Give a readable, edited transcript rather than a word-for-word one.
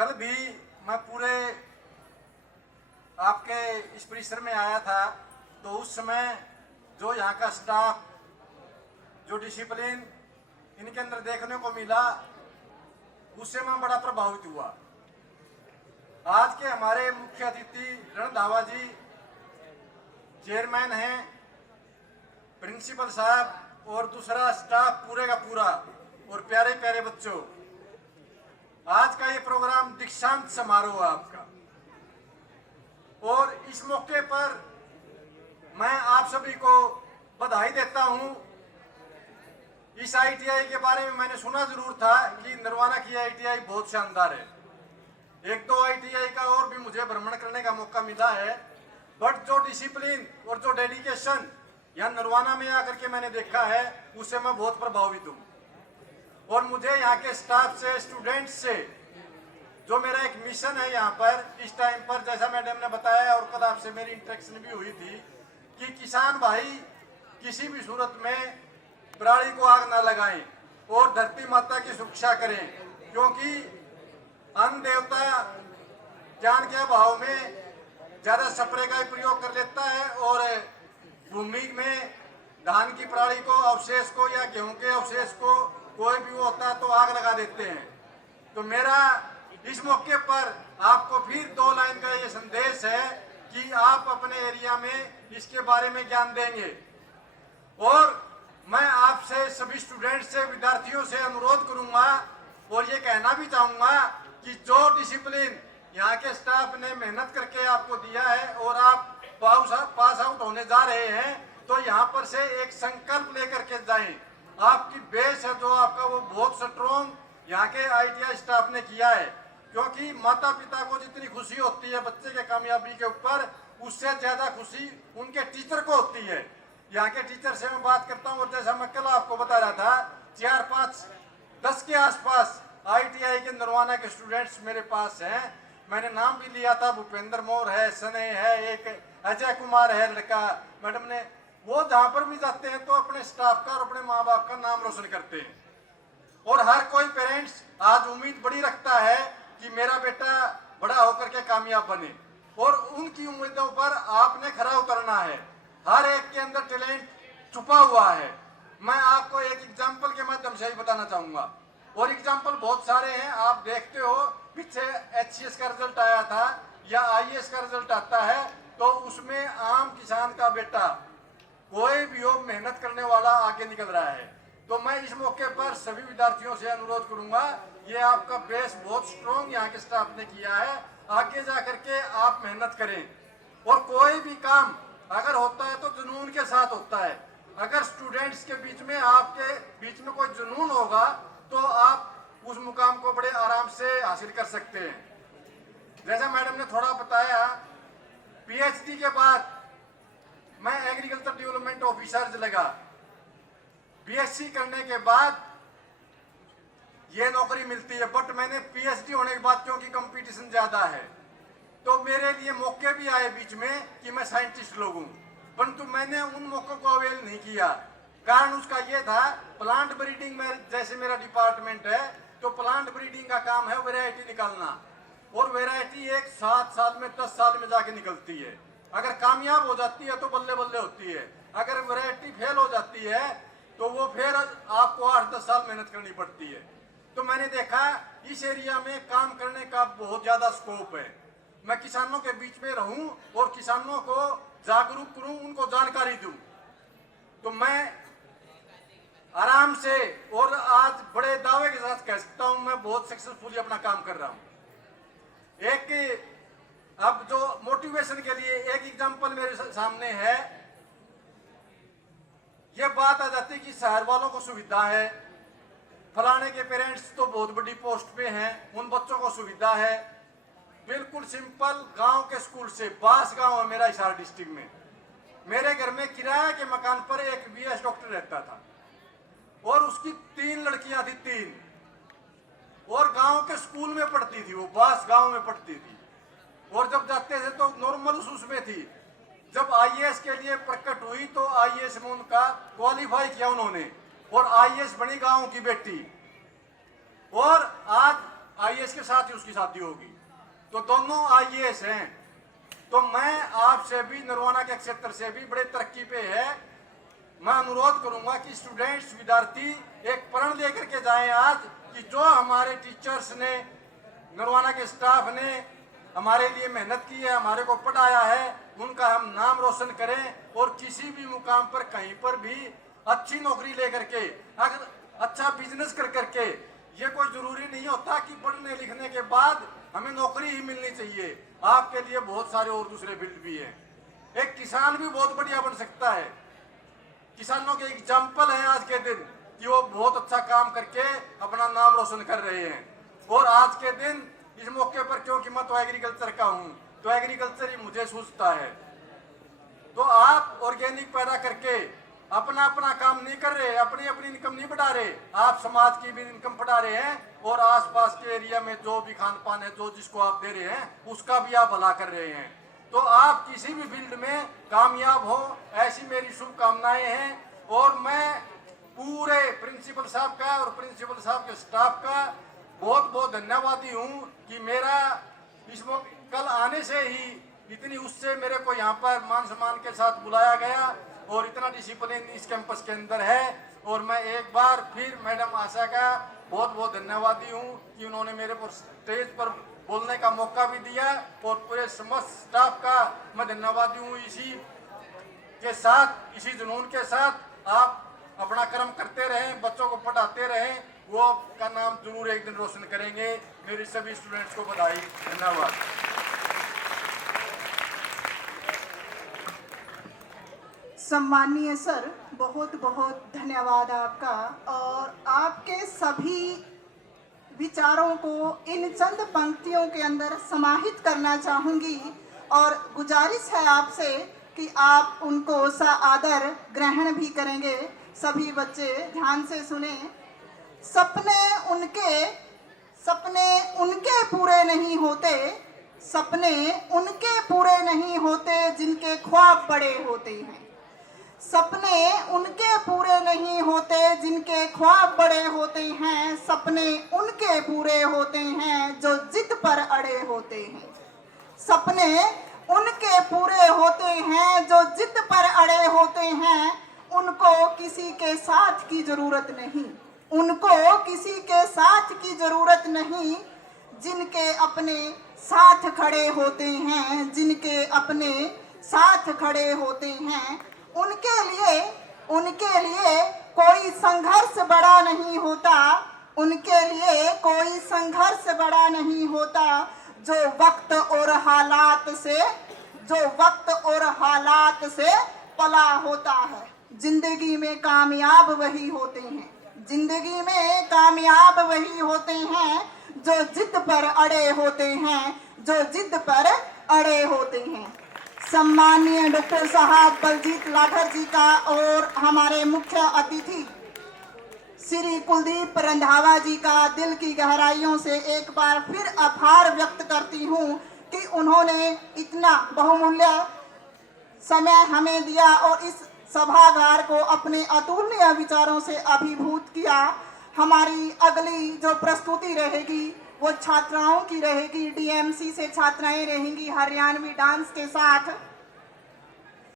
कल भी मैं पूरे आपके इस परिसर में आया था, तो उस समय जो यहाँ का स्टाफ, जो डिसिप्लिन इनके अंदर देखने को मिला, उससे मैं बड़ा प्रभावित हुआ। आज के हमारे मुख्य अतिथि रणधावा जी चेयरमैन हैं, प्रिंसिपल साहब और दूसरा स्टाफ पूरे का पूरा, और प्यारे प्यारे बच्चों, आज का ये प्रोग्राम दीक्षांत समारोह आपका, और इस मौके पर मैं आप सभी को बधाई देता हूं। इस आईटीआई के बारे में मैंने सुना जरूर था कि नरवाना की आईटीआई बहुत शानदार है। एक दो आईटीआई का और भी मुझे भ्रमण करने का मौका मिला है, बट जो डिसिप्लिन और जो डेडिकेशन यहाँ नरवाना में आकर के मैंने देखा है, उससे मैं बहुत प्रभावित हूँ। और मुझे यहाँ के स्टाफ से, स्टूडेंट्स से, जो मेरा एक मिशन है यहाँ पर इस टाइम पर, जैसा मैडम ने बताया और कल आपसे मेरी इंटरेक्शन भी हुई थी, कि किसान भाई किसी भी सूरत में पराली को आग ना लगाएं और धरती माता की सुरक्षा करें, क्योंकि अन्न देवता ज्ञान के अभाव में ज्यादा स्प्रे का ही प्रयोग कर लेता है और भूमि में धान की पराली को, अवशेष को या गेहूं के अवशेष को कोई भी होता है तो आग लगा देते हैं। तो मेरा इस मौके पर आपको फिर 2 लाइन का ये संदेश है कि आप अपने एरिया में इसके बारे में ज्ञान देंगे। और मैं आपसे, सभी स्टूडेंट से, विद्यार्थियों से अनुरोध करूंगा और ये कहना भी चाहूंगा कि जो डिसिप्लिन यहाँ के स्टाफ ने मेहनत करके आपको दिया है और आप पास आउट होने जा रहे हैं, तो यहाँ पर से एक संकल्प लेकर के जाएं। आपकी बेस है जो आपका, वो बहुत स्ट्रॉन्ग यहाँ के आईटीआई स्टाफ ने किया है, क्योंकि माता पिता को जितनी खुशी होती है बच्चे के कामयाबी के ऊपर, उससे ज्यादा खुशी उनके टीचर को होती है। यहाँ के टीचर से मैं बात करता हूँ, और जैसा मैं कल आपको बता रहा था, 4, 5, 10 के आसपास आईटीआई के नरवाना के स्टूडेंट्स मेरे पास हैं। मैंने नाम भी लिया था, भूपेंद्र मोर है, सने है, एक अजय कुमार है लड़का। मैडम ने, वो जहाँ पर भी जाते हैं तो अपने स्टाफ का और अपने माँ बाप का नाम रोशन करते हैं। और हर कोई पेरेंट्स आज उम्मीद बड़ी रखता है कि मेरा बेटा बड़ा होकर के कामयाब बने, और उनकी उम्मीदों पर आपने खरा उतरना है। हर एक के अंदर टैलेंट छुपा हुआ है। मैं आपको एक एग्जाम्पल के माध्यम से ही बताना चाहूंगा, और एग्जाम्पल बहुत सारे हैं। आप देखते हो, पीछे एचसीएस का रिजल्ट आया था या आईएएस का रिजल्ट आता है, तो उसमें आम किसान का बेटा, कोई भी हो, मेहनत करने वाला आगे निकल रहा है। तो मैं इस मौके पर सभी विद्यार्थियों से अनुरोध करूंगा, ये आपका बेस बहुत स्ट्रॉन्ग यहाँ के स्टाफ ने किया है, आगे जाकर के आप मेहनत करें। और कोई भी काम अगर होता है तो जुनून के साथ होता है। अगर स्टूडेंट्स के बीच में, आपके बीच में कोई जुनून होगा, तो आप उस मुकाम को बड़े आराम से हासिल कर सकते हैं। जैसा मैडम ने थोड़ा बताया, पीएचडी के बाद मैं एग्रीकल्चर डेवलपमेंट ऑफिसर लगा। बीएससी करने के बाद ये नौकरी मिलती है, बट मैंने पीएचडी होने के बाद, क्योंकि कंपटीशन ज्यादा है, तो मेरे लिए मौके भी आए बीच में कि मैं साइंटिस्ट लगूं, परंतु मैंने उन मौकों को अवेल नहीं किया। कारण उसका ये था, प्लांट ब्रीडिंग में जैसे मेरा डिपार्टमेंट है, तो प्लांट ब्रीडिंग का काम है वैरायटी निकालना, और वैरायटी एक 7 साल में, 10 साल में जाके निकलती है। अगर कामयाब हो जाती है तो बल्ले बल्ले होती है, अगर वैरायटी फेल हो जाती है तो वो फिर आपको 8-10 साल मेहनत करनी पड़ती है। तो मैंने देखा इस एरिया में काम करने का बहुत ज्यादा स्कोप है। मैं किसानों के बीच में रहूं और किसानों को जागरूक करूं, उनको जानकारी दूं, तो मैं आराम से और आज बड़े दावे के साथ कह सकता हूं, मैं बहुत सक्सेसफुली अपना काम कर रहा हूं। एक अब जो मोटिवेशन के लिए एक एग्जांपल मेरे सामने है, ये बात आ जाती है कि शहर वालों को सुविधा है, फलाने के पेरेंट्स तो बहुत बड़ी पोस्ट पे हैं, उन बच्चों को सुविधा है। बिल्कुल सिंपल, गांव के स्कूल से, बास गांव है मेरा हिसार डिस्ट्रिक्ट में, मेरे घर में किराए के मकान पर एक बीएस डॉक्टर रहता था, और उसकी 3 लड़कियां थी, 3, और गांव के स्कूल में पढ़ती थी, वो बास गांव में पढ़ती थी। और जब जाते थे तो नॉर्मल उसमें थी। जब आईएएस के लिए प्रकट हुई तो आईएएस में उनका क्वालिफाई किया उन्होंने, और आईएएस बनी गांव की बेटी। और आज आईएएस के साथ ही उसकी शादी होगी, तो दोनों आईएएस हैं। तो मैं आपसे भी, नरवाना के क्षेत्र से भी बड़े तरक्की पे है, मैं अनुरोध करूंगा कि स्टूडेंट्स, विद्यार्थी एक प्रण लेकर के जाएं आज कि जो हमारे टीचर्स ने, नरवाना के स्टाफ ने हमारे लिए मेहनत की है, हमारे को पढ़ाया है, उनका हम नाम रोशन करें और किसी भी मुकाम पर कहीं पर भी अच्छी नौकरी लेकर के, अगर अच्छा बिजनेस कर करके, ये कोई जरूरी नहीं होता कि पढ़ने लिखने के बाद हमें नौकरी ही मिलनी चाहिए। आपके लिए बहुत सारे और दूसरे फील्ड भी हैं। एक किसान भी बहुत बढ़िया बन सकता है। किसानों के एग्जाम्पल है आज के दिन कि वो बहुत अच्छा काम करके अपना नाम रोशन कर रहे हैं। और आज के दिन इस मौके पर, क्योंकि मैं तो एग्रीकल्चर का हूँ, तो एग्रीकल्चर ही मुझे सूझता है। तो आप ऑर्गेनिक पैदा करके अपना अपना काम नहीं कर रहे, अपनी अपनी इनकम नहीं बढ़ा रहे, आप समाज की भी इनकम बढ़ा रहे हैं और आसपास के एरिया में जो भी खान पान है, जो जिसको आप दे रहे हैं, उसका भी आप भला कर रहे हैं। तो आप किसी भी फील्ड में कामयाब हो, ऐसी मेरी शुभकामनाएं हैं। और मैं पूरे प्रिंसिपल साहब का और प्रिंसिपल साहब के स्टाफ का बहुत बहुत धन्यवादी हूँ कि मेरा इस कल आने से ही इतनी उससे मेरे को यहाँ पर मान सम्मान के साथ बुलाया गया और इतना डिसिप्लिन इस कैंपस के अंदर है। और मैं एक बार फिर मैडम आशा का बहुत बहुत धन्यवादी हूँ कि उन्होंने मेरे को स्टेज पर बोलने का मौका भी दिया और पूरे समस्त स्टाफ का मैं धन्यवादी हूँ। इसी के साथ, इसी जुनून के साथ आप अपना कर्म करते रहें, बच्चों को पढ़ाते रहें, वो का नाम जरूर एक दिन रोशन करेंगे। मेरी सभी स्टूडेंट्स को बधाई, धन्यवाद। सम्माननीय सर, बहुत बहुत धन्यवाद आपका। और आपके सभी विचारों को इन चंद पंक्तियों के अंदर समाहित करना चाहूँगी और गुजारिश है आपसे कि आप उनको सादर ग्रहण भी करेंगे। सभी बच्चे ध्यान से सुने। सपने उनके पूरे नहीं होते, सपने उनके पूरे नहीं होते जिनके ख्वाब बड़े होते हैं। सपने उनके पूरे नहीं होते जिनके ख्वाब बड़े होते हैं। सपने उनके पूरे होते हैं जो जिद पर अड़े होते हैं। सपने उनके पूरे होते हैं जो जिद पर अड़े होते हैं। उनको किसी के साथ की जरूरत नहीं, उनको किसी के साथ की जरूरत नहीं। जिनके अपने साथ खड़े होते हैं, जिनके अपने साथ खड़े होते हैं, उनके लिए कोई संघर्ष बड़ा नहीं होता। उनके लिए कोई संघर्ष बड़ा नहीं होता। जो वक्त और हालात से पला होता है। जिंदगी में कामयाब वही होते हैं, जिंदगी में कामयाब वही होते हैं जो जिद पर अड़े होते हैं, जो जिद पर अड़े होते हैं। सम्माननीय डॉक्टर साहब बलजीत लाठर जी का और हमारे मुख्य अतिथि श्री कुलदीप रंधावा जी का दिल की गहराइयों से एक बार फिर आभार व्यक्त करती हूँ कि उन्होंने इतना बहुमूल्य समय हमें दिया और इस सभागार को अपने अतुलनीय विचारों से अभिभूत किया। हमारी अगली जो प्रस्तुति रहेगी वो छात्राओं की रहेगी। डीएमसी से छात्राएं रहेंगी हरियाणवी डांस के साथ।